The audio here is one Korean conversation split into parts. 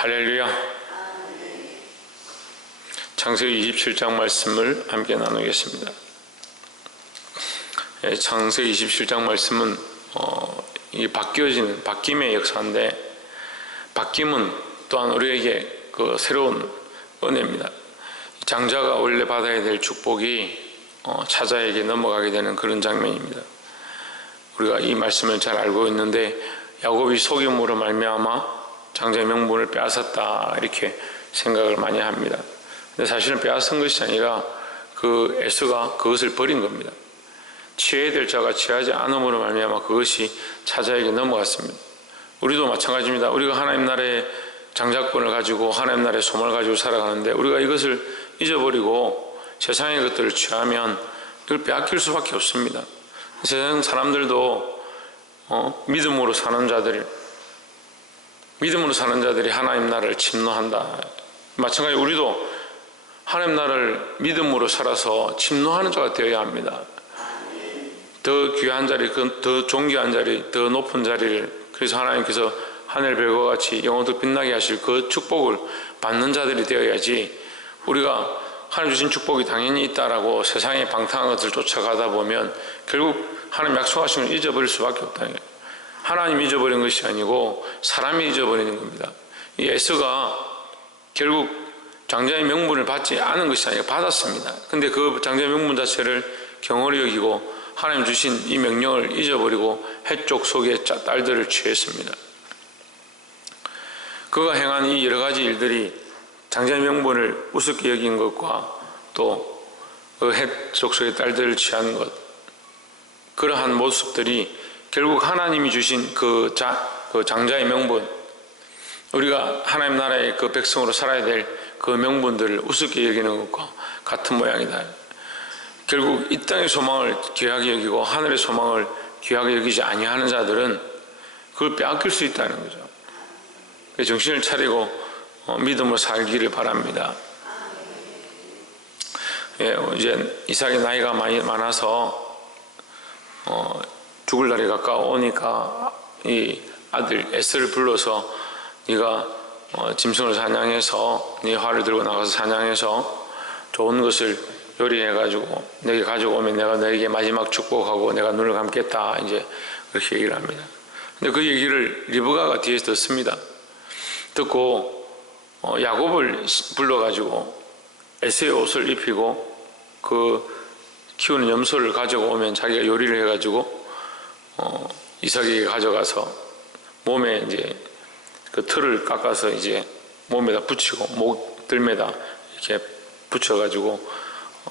할렐루야. 창세기 27장 말씀을 함께 나누겠습니다. 창세기 27장 말씀은 이 바뀜의 역사인데, 바뀜은 또한 우리에게 그 새로운 은혜입니다. 장자가 원래 받아야 될 축복이 차자에게 넘어가게 되는 그런 장면입니다. 우리가 이 말씀을 잘 알고 있는데, 야곱이 속임으로 말미암아 장자의 명분을 빼앗았다, 이렇게 생각을 많이 합니다. 근데 사실은 빼앗은 것이 아니라 그 에서가 그것을 버린 겁니다. 취해야 될 자가 취하지 않음으로 말미암아 그것이 차자에게 넘어갔습니다. 우리도 마찬가지입니다. 우리가 하나님 나라의 장자권을 가지고 하나님 나라의 소망을 가지고 살아가는데, 우리가 이것을 잊어버리고 세상의 것들을 취하면 이걸 빼앗길 수밖에 없습니다. 세상 사람들도 믿음으로 사는 자들이 하나님 나라를 침노한다. 마찬가지 우리도 하나님 나라를 믿음으로 살아서 침노하는 자가 되어야 합니다. 더 귀한 자리, 더 존귀한 자리, 더 높은 자리를, 그래서 하나님께서 하늘 별과 같이 영원토록 빛나게 하실 그 축복을 받는 자들이 되어야지, 우리가 하나님 주신 축복이 당연히 있다라고 세상의 방탕한 것을 쫓아가다 보면 결국 하나님 약속하신 걸 잊어버릴 수밖에 없다. 하나님이 잊어버린 것이 아니고 사람이 잊어버리는 겁니다. 이 에서가 결국 장자의 명분을 받지 않은 것이 아니라 받았습니다. 근데 그 장자의 명분 자체를 경홀히 여기고 하나님 주신 이 명령을 잊어버리고 해쪽 속의 딸들을 취했습니다. 그가 행한 이 여러 가지 일들이 장자의 명분을 우습게 여긴 것과 또 그 해쪽 속의 딸들을 취하는 것, 그러한 모습들이 결국 하나님이 주신 그 장자의 명분, 우리가 하나님 나라의 그 백성으로 살아야 될 그 명분들을 우습게 여기는 것과 같은 모양이다. 결국 이 땅의 소망을 귀하게 여기고 하늘의 소망을 귀하게 여기지 아니하는 자들은 그걸 빼앗길 수 있다는 거죠. 정신을 차리고 믿음으로 살기를 바랍니다. 이제 이삭의 나이가 많아서 죽을 날이 가까우니까 이 아들 에스를 불러서 네가 짐승을 사냥해서 네 활을 들고 나가서 사냥해서 좋은 것을 요리해가지고 내게 가지고 오면 내가 너에게 마지막 축복하고 내가 눈을 감겠다, 이제 그렇게 얘기를 합니다. 근데 그 얘기를 리브가가 뒤에서 듣습니다. 듣고 야곱을 불러가지고 에스의 옷을 입히고 그 키우는 염소를 가져오면 자기가 요리를 해가지고 이삭에게 가져가서 몸에 이제 그 틀을 깎아서 이제 몸에다 붙이고 목들매다 이렇게 붙여가지고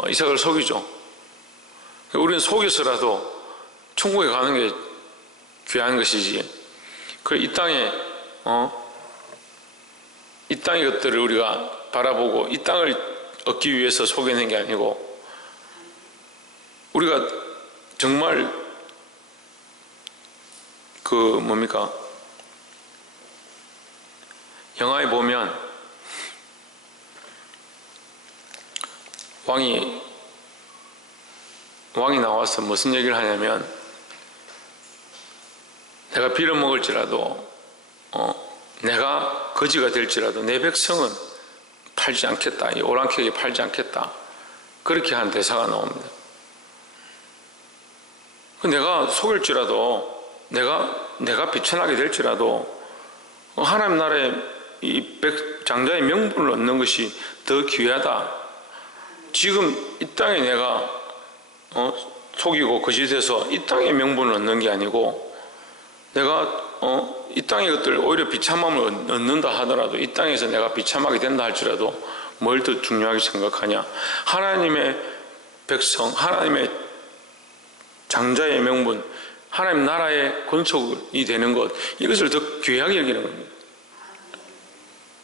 이삭을 속이죠. 우리는 속여서라도 천국에 가는 게 귀한 것이지, 이 땅에 이 땅의 것들을 우리가 바라보고 이 땅을 얻기 위해서 속이는 게 아니고, 우리가 정말 영화에 보면 왕이 나와서 무슨 얘기를 하냐면, 내가 빌어먹을지라도 내가 거지가 될지라도 내 백성은 팔지 않겠다, 이 오랑캐에게 팔지 않겠다, 그렇게 한 대사가 나옵니다. 내가 속일지라도 내가 비천하게 될지라도 하나님 나라의 이 장자의 명분을 얻는 것이 더 귀하다. 지금 이 땅에 내가 속이고 거짓해서 이 땅의 명분을 얻는 게 아니고, 내가 이 땅의 것들 오히려 비참함을 얻는다 하더라도, 이 땅에서 내가 비참하게 된다 할지라도 뭘 더 중요하게 생각하냐, 하나님의 백성, 하나님의 장자의 명분, 하나님 나라의 권속이 되는 것, 이것을 더 귀하게 여기는 겁니다.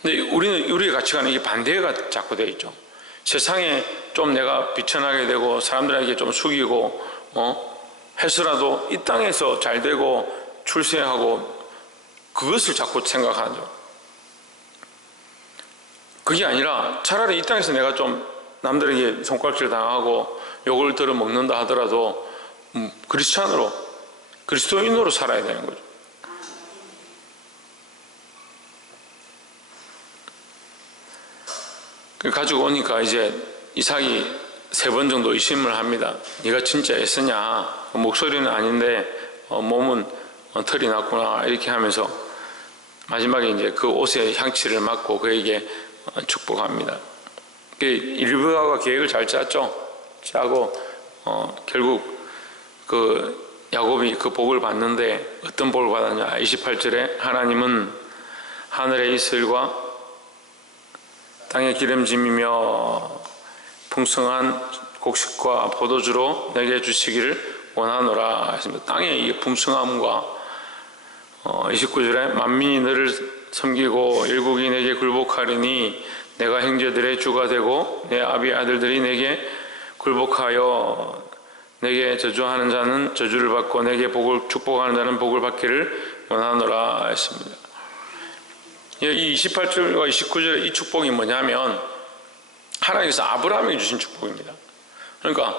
근데 우리의 가치관은 이게 반대가 자꾸 되어 있죠. 세상에 좀 내가 비천하게 되고 사람들에게 좀 숙이고 해서라도 이 땅에서 잘 되고 출세하고, 그것을 자꾸 생각하죠. 그게 아니라 차라리 이 땅에서 내가 좀 남들에게 손가락질 당하고 욕을 들어 먹는다 하더라도 그리스도인으로 살아야 되는 거죠. 가지고 오니까 이제 이삭이 3번 정도 의심을 합니다. 네가 진짜 에서냐? 목소리는 아닌데 몸은 털이 났구나 이렇게 하면서 마지막에 이제 그 옷에 향취를 맡고 그에게 축복합니다. 리브가가 계획을 잘 짰죠. 짜고 결국 그 야곱이 그 복을 받는데 어떤 복을 받았냐? 28절에 하나님은 하늘의 이슬과 땅의 기름짐이며 풍성한 곡식과 포도주로 내게 주시기를 원하노라 했습니다. 땅의 이 풍성함과 29절에 만민이 너를 섬기고 일국이 내게 굴복하리니 내가 형제들의 주가 되고 내 아비 아들들이 내게 굴복하여 내게 저주하는 자는 저주를 받고 내게 복을 축복하는 자는 복을 받기를 원하노라 했습니다. 이 28절과 29절의 이 축복이 뭐냐면 하나님께서 아브라함에게 주신 축복입니다. 그러니까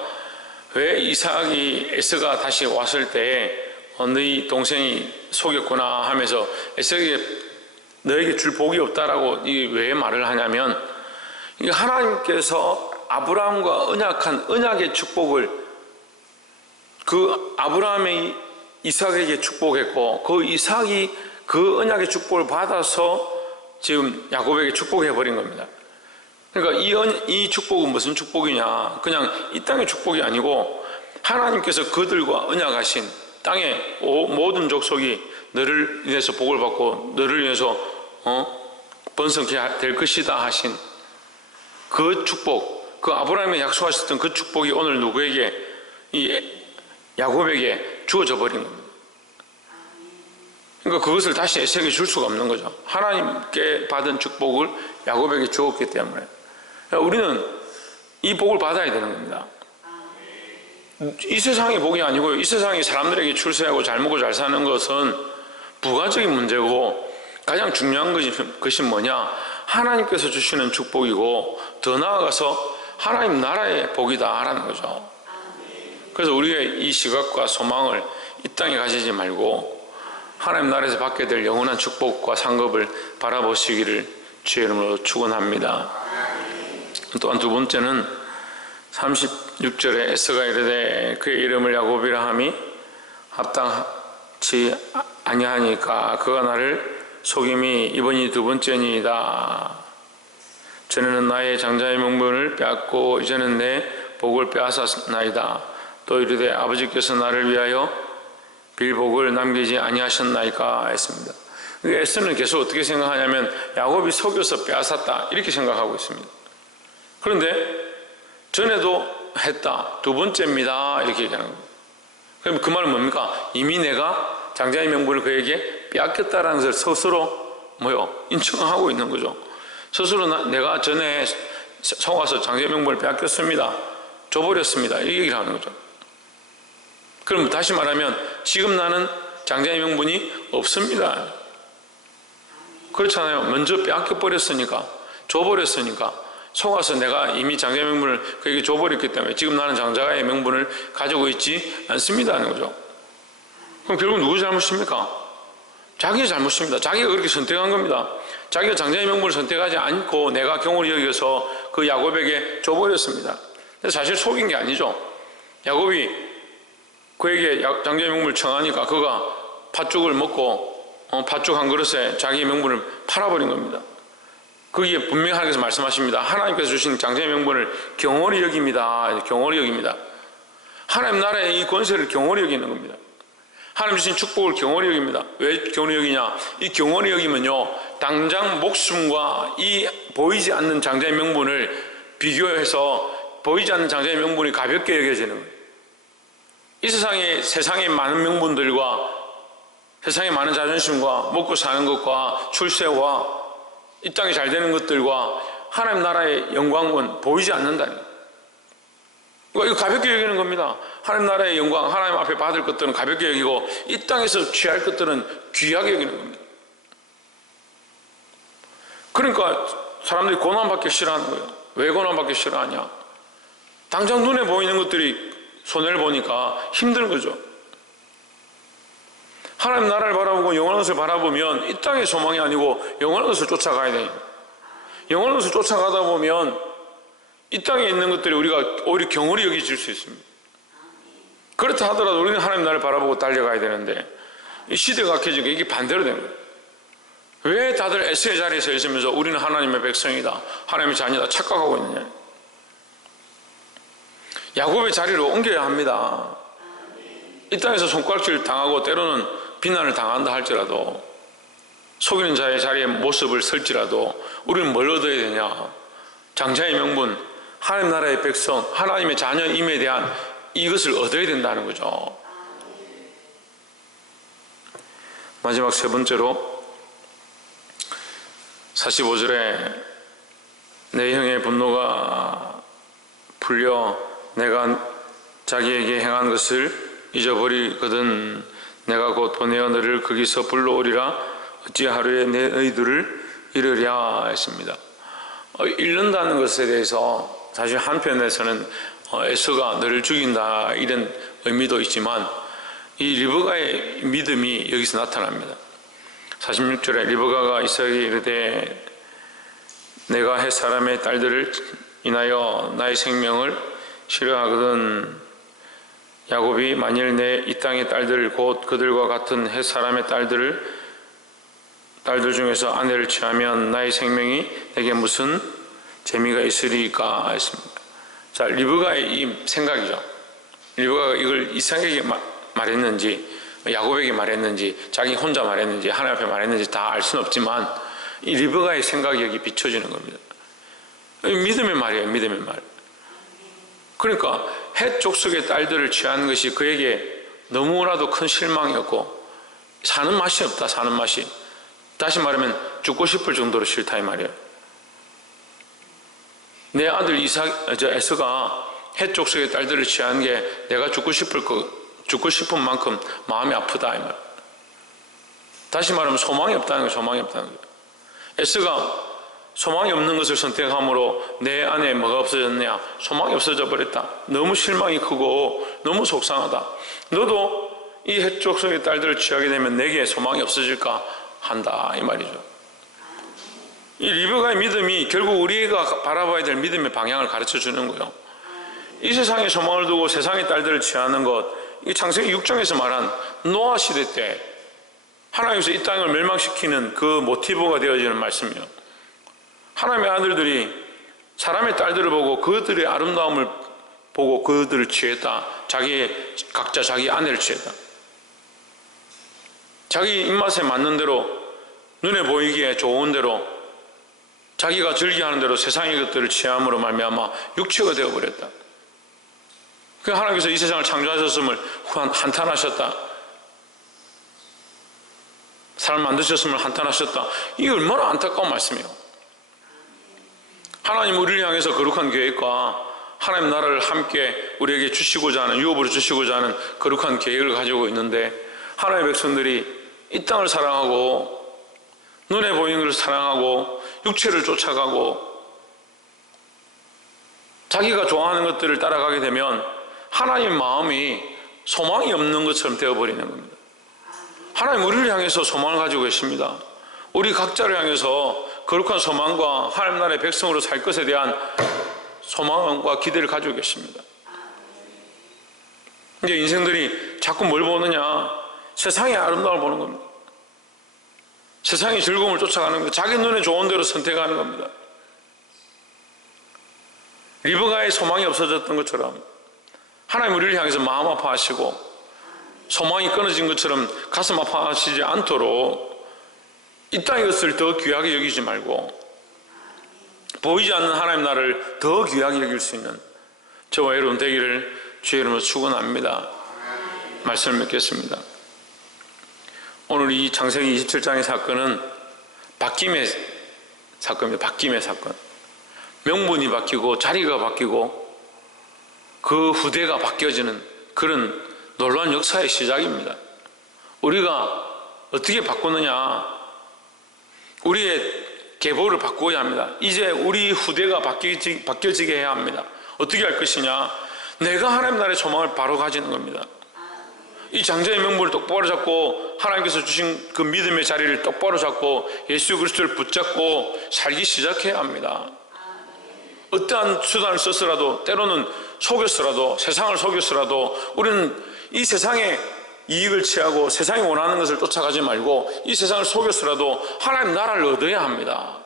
왜 이삭이 에서가 다시 왔을 때 너희 동생이 속였구나 하면서 에서에게 너에게 줄 복이 없다라고 왜 말을 하냐면 하나님께서 아브라함과 언약한 언약의 축복을 그 아브라함의 이삭에게 축복했고 그 이삭이 그 언약의 축복을 받아서 지금 야곱에게 축복해 버린 겁니다. 그러니까 이 축복은 무슨 축복이냐? 그냥 이 땅의 축복이 아니고 하나님께서 그들과 언약하신 땅의 모든 족속이 너를 인해서 복을 받고 너를 인해서 번성케 될 것이다 하신 그 축복, 그 아브라함이 약속하셨던 그 축복이 오늘 누구에게? 이 야곱에게 주어져 버린 겁니다. 그러니까 그것을 다시 에서에게 줄 수가 없는 거죠. 하나님께 받은 축복을 야곱에게 주었기 때문에 우리는 이 복을 받아야 되는 겁니다. 이 세상의 복이 아니고요. 이 세상이 사람들에게 출세하고 잘 먹고 잘 사는 것은 부가적인 문제고 가장 중요한 것이 뭐냐? 하나님께서 주시는 축복이고 더 나아가서 하나님 나라의 복이다라는 거죠. 그래서 우리의 이 시각과 소망을 이 땅에 가지지 말고 하나님 나라에서 받게 될 영원한 축복과 상급을 바라보시기를 주의 이름으로 축원합니다. 또한 두 번째는 36절에 에서가 이르되 그의 이름을 야곱이라 함이 합당치 아니하니까 그가 나를 속임이 이번이 두 번째니이다. 전에는 나의 장자의 명분을 빼앗고 이제는 내 복을 빼앗았나이다. 또 이르되 아버지께서 나를 위하여 빌복을 남기지 아니하셨나이까 했습니다. 에서는 계속 어떻게 생각하냐면 야곱이 속여서 빼앗았다 이렇게 생각하고 있습니다. 그런데 전에도 했다, 두 번째입니다 이렇게 얘기하는 거예요. 그럼 그 말은 뭡니까? 이미 내가 장자의 명분을 그에게 빼앗겼다라는 것을 스스로 인정하고 있는 거죠. 스스로 내가 전에 속아서 장자의 명분을 빼앗겼습니다, 줘버렸습니다 이 얘기를 하는 거죠. 그럼 다시 말하면 지금 나는 장자의 명분이 없습니다. 그렇잖아요. 먼저 빼앗겨버렸으니까, 줘버렸으니까, 속아서 내가 이미 장자의 명분을 그에게 줘버렸기 때문에 지금 나는 장자의 명분을 가지고 있지 않습니다 하는 거죠. 그럼 결국 누구 잘못입니까? 자기의 잘못입니다. 자기가 그렇게 선택한 겁니다. 자기가 장자의 명분을 선택하지 않고 내가 경홀히 여겨서 그 야곱에게 줘버렸습니다. 사실 속인 게 아니죠. 야곱이 그에게 장자의 명분을 청하니까 그가 팥죽을 먹고 팥죽 한 그릇에 자기의 명분을 팔아버린 겁니다. 거기에 분명히 하나님께서 말씀하십니다. 하나님께서 주신 장자의 명분을 경홀히 여깁니다. 경홀히 여깁니다. 하나님 나라의 이 권세를 경홀히 여기는 겁니다. 하나님 주신 축복을 경홀히 여깁니다. 왜 경홀히 여기냐? 이 경홀히 여기면요, 당장 목숨과 이 보이지 않는 장자의 명분을 비교해서 보이지 않는 장자의 명분이 가볍게 여겨지는 거예요. 이 세상의 많은 명분들과 세상의 많은 자존심과 먹고 사는 것과 출세와 이 땅이 잘 되는 것들과 하나님 나라의 영광은 보이지 않는다. 이거 가볍게 여기는 겁니다. 하나님 나라의 영광, 하나님 앞에 받을 것들은 가볍게 여기고 이 땅에서 취할 것들은 귀하게 여기는 겁니다. 그러니까 사람들이 고난받기 싫어하는 거예요. 왜 고난받기 싫어하냐? 당장 눈에 보이는 것들이 손해를 보니까 힘든 거죠. 하나님 나라를 바라보고 영원한 것을 바라보면 이 땅의 소망이 아니고 영원한 것을 쫓아가야 됩니다. 영원한 것을 쫓아가다 보면 이 땅에 있는 것들이 우리가 오히려 경홀히 여겨질 수 있습니다. 그렇다 하더라도 우리는 하나님 나라를 바라보고 달려가야 되는데 이 시대가 악해지니까 이게 반대로 된 거예요. 왜 다들 에스의 자리에 서 있으면서 우리는 하나님의 백성이다, 하나님의 자녀다 착각하고 있느냐. 야곱의 자리로 옮겨야 합니다. 이 땅에서 손가락질 당하고 때로는 비난을 당한다 할지라도, 속이는 자의 자리에 모습을 설지라도 우리는 뭘 얻어야 되냐? 장자의 명분, 하나님 나라의 백성, 하나님의 자녀임에 대한 이것을 얻어야 된다는 거죠. 마지막 세 번째로 45절에 내 형의 분노가 풀려 내가 자기에게 행한 것을 잊어버리거든 내가 곧 보내어 너를 거기서 불러오리라 어찌 하루에 내 너희들을 잃으랴 했습니다. 잃는다는 것에 대해서 사실 한편에서는 에서가 너를 죽인다 이런 의미도 있지만 이 리브가의 믿음이 여기서 나타납니다. 46절에 리브가가 이삭에게 이르되 내가 헷 사람의 딸들을 인하여 나의 생명을 싫어하거든 야곱이 만일 내 이 땅의 딸들 곧 그들과 같은 헷 사람의 딸들 중에서 아내를 취하면 나의 생명이 내게 무슨 재미가 있으리까 했습니다. 자, 리브가의 이 생각이죠. 리브가가 이걸 이삭에게 말했는지 야곱에게 말했는지 자기 혼자 말했는지 하나님 앞에 말했는지 다 알 수는 없지만 이 리브가의 생각이 여기 비춰지는 겁니다. 믿음의 말이에요. 믿음의 말. 그러니까 헷 족속의 딸들을 취하는 것이 그에게 너무나도 큰 실망이었고 사는 맛이 없다. 사는 맛이. 다시 말하면 죽고 싶을 정도로 싫다 이 말이에요. 내 아들 에서가 헷 족속의 딸들을 취한 게 내가 죽고 싶은 만큼 마음이 아프다 이 말. 다시 말하면 소망이 없다는 거예요. 소망이 없다는 거예요. 에서가 소망이 없는 것을 선택함으로 내 안에 뭐가 없어졌냐? 소망이 없어져 버렸다. 너무 실망이 크고 너무 속상하다. 너도 이 헷 족속의 딸들을 취하게 되면 내게 소망이 없어질까 한다 이 말이죠. 이 리브가의 믿음이 결국 우리가 바라봐야 될 믿음의 방향을 가르쳐 주는 거예요. 이 세상에 소망을 두고 세상의 딸들을 취하는 것, 이 창세기 6장에서 말한 노아 시대 때 하나님께서 이 땅을 멸망시키는 그 모티브가 되어지는 말씀이에요. 하나님의 아들들이 사람의 딸들을 보고 그들의 아름다움을 보고 그들을 취했다. 각자 자기 아내를 취했다. 자기 입맛에 맞는 대로 눈에 보이기에 좋은 대로 자기가 즐겨하는 대로 세상의 것들을 취함으로 말미암아 육체가 되어버렸다. 그 하나님께서 이 세상을 창조하셨음을 한탄하셨다. 사람 만드셨음을 한탄하셨다. 이게 얼마나 안타까운 말씀이에요. 하나님 우리를 향해서 거룩한 계획과 하나님 나라를 함께 우리에게 주시고자 하는 유업으로 주시고자 하는 거룩한 계획을 가지고 있는데 하나님의 백성들이 이 땅을 사랑하고 눈에 보이는 것을 사랑하고 육체를 쫓아가고 자기가 좋아하는 것들을 따라가게 되면 하나님 마음이 소망이 없는 것처럼 되어버리는 겁니다. 하나님 우리를 향해서 소망을 가지고 계십니다. 우리 각자를 향해서 거룩한 소망과 하나님 나라의 백성으로 살 것에 대한 소망과 기대를 가지고 계십니다. 이제 인생들이 자꾸 뭘 보느냐? 세상의 아름다움을 보는 겁니다. 세상의 즐거움을 쫓아가는 겁니다. 자기 눈에 좋은 대로 선택하는 겁니다. 리브가의 소망이 없어졌던 것처럼 하나님 우리를 향해서 마음 아파하시고 소망이 끊어진 것처럼 가슴 아파하시지 않도록 이 땅의 것을 더 귀하게 여기지 말고 보이지 않는 하나님 나라를 더 귀하게 여길 수 있는 저와 여러분 되기를 주의 이름으로 축원합니다. 말씀을 맺겠습니다. 오늘 이 창세기 27장의 사건은 바뀜의 사건입니다. 바뀜의 사건. 명분이 바뀌고 자리가 바뀌고 그 후대가 바뀌어지는 그런 놀라운 역사의 시작입니다. 우리가 어떻게 바꾸느냐? 우리의 계보를 바꾸어야 합니다. 이제 우리 후대가 바뀌어지게 해야 합니다. 어떻게 할 것이냐? 내가 하나님 나라의 소망을 바로 가지는 겁니다. 이 장자의 명분을 똑바로 잡고 하나님께서 주신 그 믿음의 자리를 똑바로 잡고 예수 그리스도를 붙잡고 살기 시작해야 합니다. 어떠한 수단을 썼더라도, 때로는 속였더라도, 세상을 속였더라도 우리는 이 세상에 이익을 취하고 세상이 원하는 것을 쫓아가지 말고 이 세상을 속였더라도 하나님 나라를 얻어야 합니다.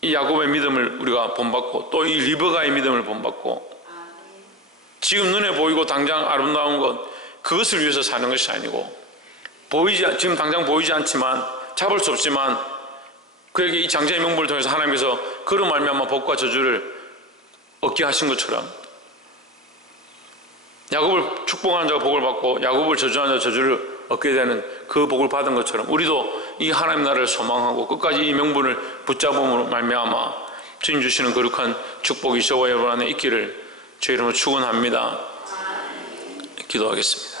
이 야곱의 믿음을 우리가 본받고 또 이 리브가의 믿음을 본받고 지금 눈에 보이고 당장 아름다운 것, 그것을 위해서 사는 것이 아니고 지금 당장 보이지 않지만, 잡을 수 없지만 그에게 이 장자의 명분을 통해서 하나님께서 그로 말미암아 복과 저주를 얻게 하신 것처럼, 야곱을 축복하는 자가 복을 받고 야곱을 저주하는 자가 저주를 얻게 되는 그 복을 받은 것처럼 우리도 이 하나님 나라를 소망하고 끝까지 이 명분을 붙잡음으로 말미암아 주님 주시는 거룩한 축복이 저와 여러분 안에 있기를 주의 이름으로 축원합니다. 기도하겠습니다.